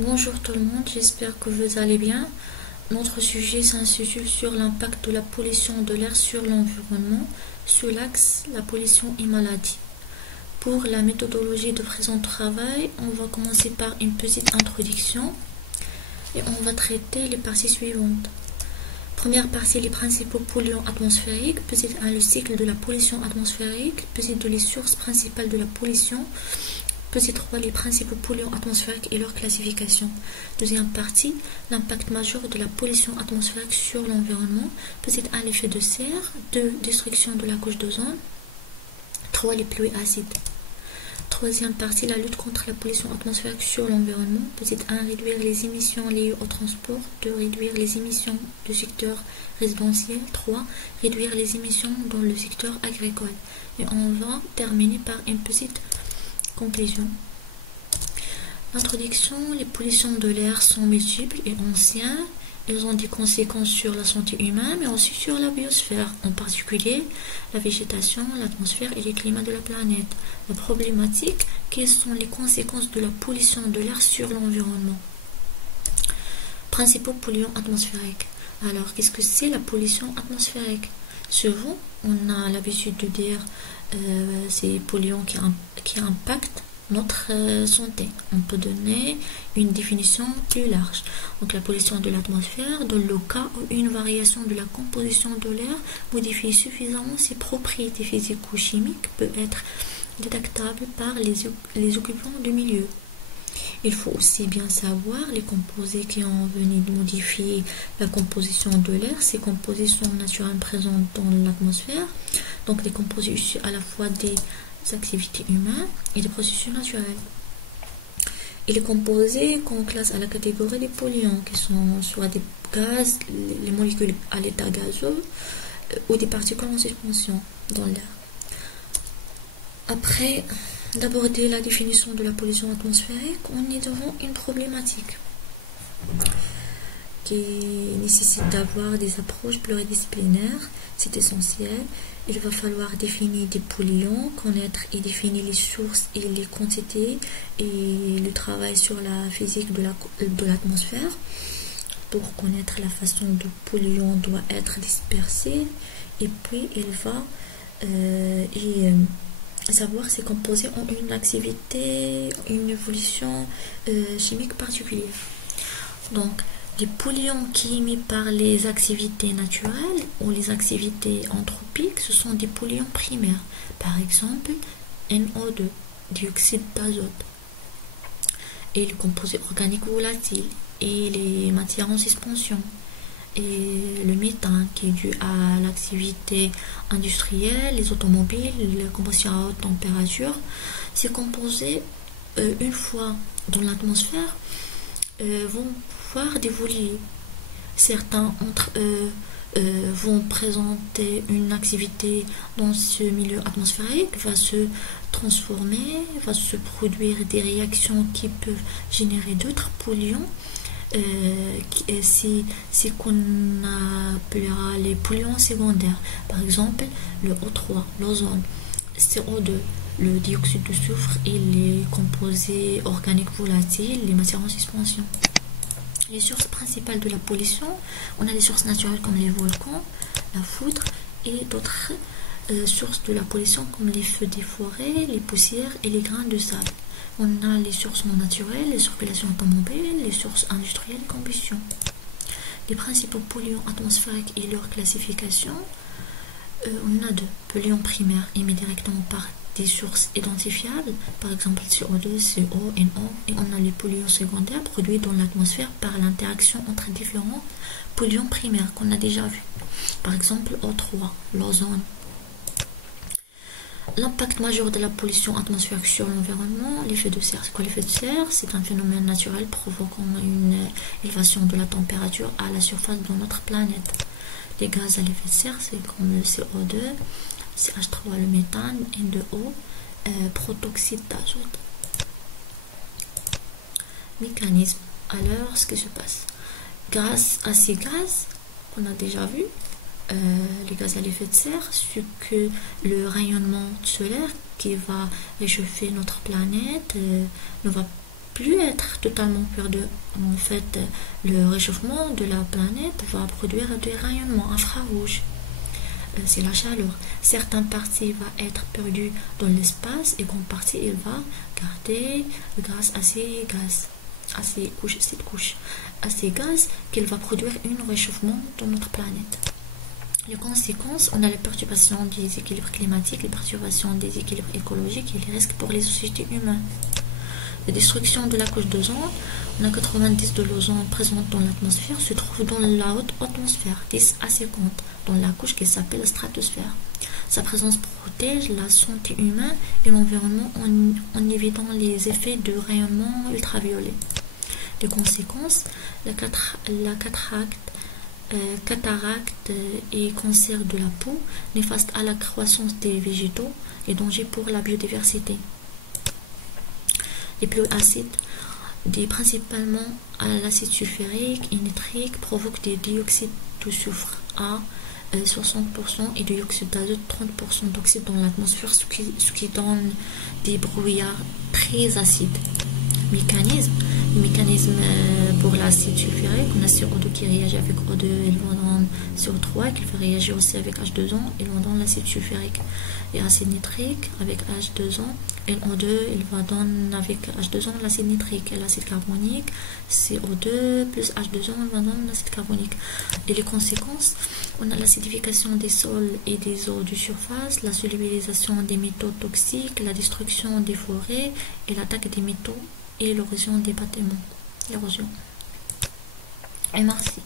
Bonjour tout le monde, j'espère que vous allez bien. Notre sujet s'intitule sur l'impact de la pollution de l'air sur l'environnement, sous l'axe la pollution et maladie. Pour la méthodologie de présent travail, on va commencer par une petite introduction et on va traiter les parties suivantes. Première partie, les principaux polluants atmosphériques. Petite 1, le cycle de la pollution atmosphérique. Petite 2, les sources principales de la pollution. Petite 3, les principaux polluants atmosphériques et leur classification. Deuxième partie, l'impact majeur de la pollution atmosphérique sur l'environnement. Petite 1, l'effet de serre. 2, destruction de la couche d'ozone. 3, les pluies acides. Troisième partie, la lutte contre la pollution atmosphérique sur l'environnement. Petite 1, réduire les émissions liées au transport. 2, réduire les émissions du secteur résidentiel. 3, réduire les émissions dans le secteur agricole. Et on va terminer par une petite conclusion. L'introduction, les pollutions de l'air sont multiples et anciennes. Elles ont des conséquences sur la santé humaine, mais aussi sur la biosphère, en particulier la végétation, l'atmosphère et les climats de la planète. La problématique, quelles sont les conséquences de la pollution de l'air sur l'environnement? Principaux polluants atmosphériques. Alors, qu'est-ce que c'est la pollution atmosphérique? Souvent, on a l'habitude de dire ces polluants qui impactent notre santé. On peut donner une définition plus large. Donc la pollution de l'atmosphère, dans le cas où une variation de la composition de l'air modifie suffisamment ses propriétés physiques ou chimiques, peut être détectable par les occupants du milieu. Il faut aussi bien savoir les composés qui ont venu modifier la composition de l'air, ces compositions naturelles présentes dans l'atmosphère, donc les composés issus à la fois des activités humaines et des processus naturels. Et les composés qu'on classe à la catégorie des polluants, qui sont soit des gaz, les molécules à l'état gazeux, ou des particules en suspension dans l'air. Après d'aborder la définition de la pollution atmosphérique, on est devant une problématique qui nécessite d'avoir des approches pluridisciplinaires. C'est essentiel. Il va falloir définir des polluants, connaître et définir les sources et les quantités et le travail sur la physique de l'atmosphère pour connaître la façon dont le polluant doit être dispersé, et puis il va savoir ses composés ont une activité, une évolution chimique particulière. Donc, les polluants qui émis par les activités naturelles ou les activités anthropiques, ce sont des polluants primaires. Par exemple, NO2, dioxyde d'azote, et les composés organiques volatiles, et les matières en suspension, et le méthane qui est dû à l'activité industrielle, les automobiles, la combustion à haute température. Ces composés, une fois dans l'atmosphère, vont pouvoir évoluer. Certains entre eux vont présenter une activité dans ce milieu atmosphérique, va se transformer, va se produire des réactions qui peuvent générer d'autres polluants. C'est qu'on appellera les polluants secondaires. Par exemple, le O3, l'ozone, CO2, le dioxyde de soufre et les composés organiques volatiles, les matières en suspension. Les sources principales de la pollution, on a les sources naturelles comme les volcans, la foudre et d'autres sources de la pollution comme les feux des forêts, les poussières et les grains de sable. On a les sources non naturelles, les circulations automobiles, les sources industrielles et combustion. Les principaux polluants atmosphériques et leur classification, on a deux polluants primaires émis directement par des sources identifiables, par exemple CO2, CO, NO, et on a les polluants secondaires produits dans l'atmosphère par l'interaction entre différents polluants primaires qu'on a déjà vus. Par exemple, O3, l'ozone. L'impact majeur de la pollution atmosphérique sur l'environnement, l'effet de serre. C'est quoi l'effet de serre? C'est un phénomène naturel provoquant une élévation de la température à la surface de notre planète. Les gaz à l'effet de serre, c'est comme le CO2, CH3, le méthane, N2O, protoxyde d'azote. Mécanisme. Alors, ce qui se passe. Grâce à ces gaz qu'on a déjà vus, les gaz à l'effet de serre, ce que le rayonnement solaire qui va réchauffer notre planète ne va plus être totalement perdu. En fait, le réchauffement de la planète va produire des rayonnements infrarouges. C'est la chaleur. Certaines parties vont être perdues dans l'espace et grande partie il va garder grâce à ces gaz, à ces gaz qu'il va produire un réchauffement de notre planète. Les conséquences, on a les perturbations des équilibres climatiques, les perturbations des équilibres écologiques et les risques pour les sociétés humaines. La destruction de la couche d'ozone, on a 90 de l'ozone présente dans l'atmosphère se trouve dans la haute atmosphère, 10 à 50 dans la couche qui s'appelle la stratosphère. Sa présence protège la santé humaine et l'environnement en évitant les effets de rayonnement ultraviolet. Les conséquences, la cataracte et cancer de la peau, néfaste à la croissance des végétaux et danger pour la biodiversité. Les pluies acides, principalement à l'acide sulfurique et nitrique, provoquent des dioxydes de soufre à 60% et du dioxyde d'azote 30% d'oxyde dans l'atmosphère, ce qui donne des brouillards très acides. Le mécanisme pour l'acide sulfurique, on a CO2 qui réagit avec O2, il va dans CO3 qui va réagir aussi avec H2O, il va dans l'acide sulfurique. Et acide nitrique avec H2O et O2, il va dans avec H2O l'acide nitrique et l'acide carbonique, CO2 plus H2O, il va dans l'acide carbonique. Et les conséquences, on a l'acidification des sols et des eaux de surface, la solubilisation des métaux toxiques, la destruction des forêts et l'attaque des métaux et l'érosion des bâtiments. Et merci.